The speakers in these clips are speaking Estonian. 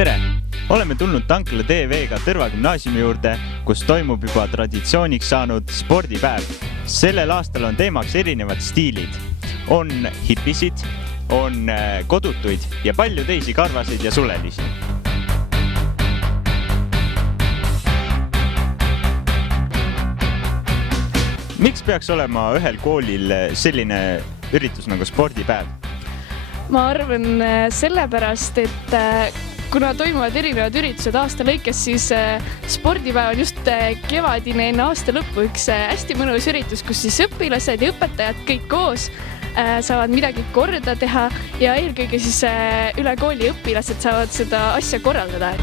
Tere! Oleme tulnud Tankla TV-ga Tõrva gümnaasiumi juurde, kus toimub juba traditsiooniks saanud spordipäev. Sellel aastal on teemaks erinevad stiilid. On hippisid, on kodutuid ja palju teisi karvasid ja sulelisi. Miks peaks olema ühel koolil selline üritus nagu spordipäev? Ma arvan sellepärast, et kuna toimuvad erinevad üritused aasta lõikes, siis spordipäev on just kevadine enne aasta lõppu üks hästi mõnus üritus, kus siis õpilased ja õpetajad kõik koos saavad midagi korda teha ja eelkõige siis üle kooli õpilased saavad seda asja korraldada.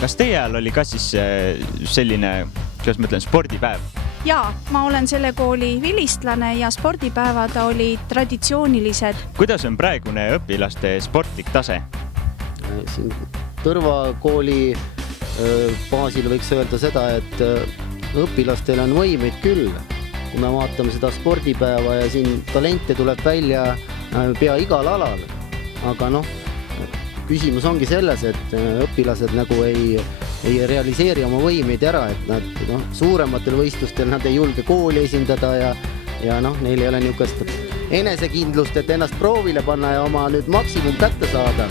Kas teie ajal oli ka siis selline, kuidas ma ütlen, spordipäev? Jaa, ma olen selle kooli vilistlane ja spordipäevad olid traditsioonilised. Kuidas on praegune õpilaste sportlik tase? Siin Tõrva kooli baasil võiks öelda seda, et õpilastel on võimeid küll. Kui me vaatame seda spordipäeva ja siin talente tuleb välja pea igal alal. Aga küsimus ongi selles, et õpilased nagu ei realiseeri oma võimeid ära, et nad suurematel võistlustel nad ei julge kooli esindada ja neil ei ole niisugust enesekindlust, et ennast proovile panna ja oma nüüd maksimum kätte saada.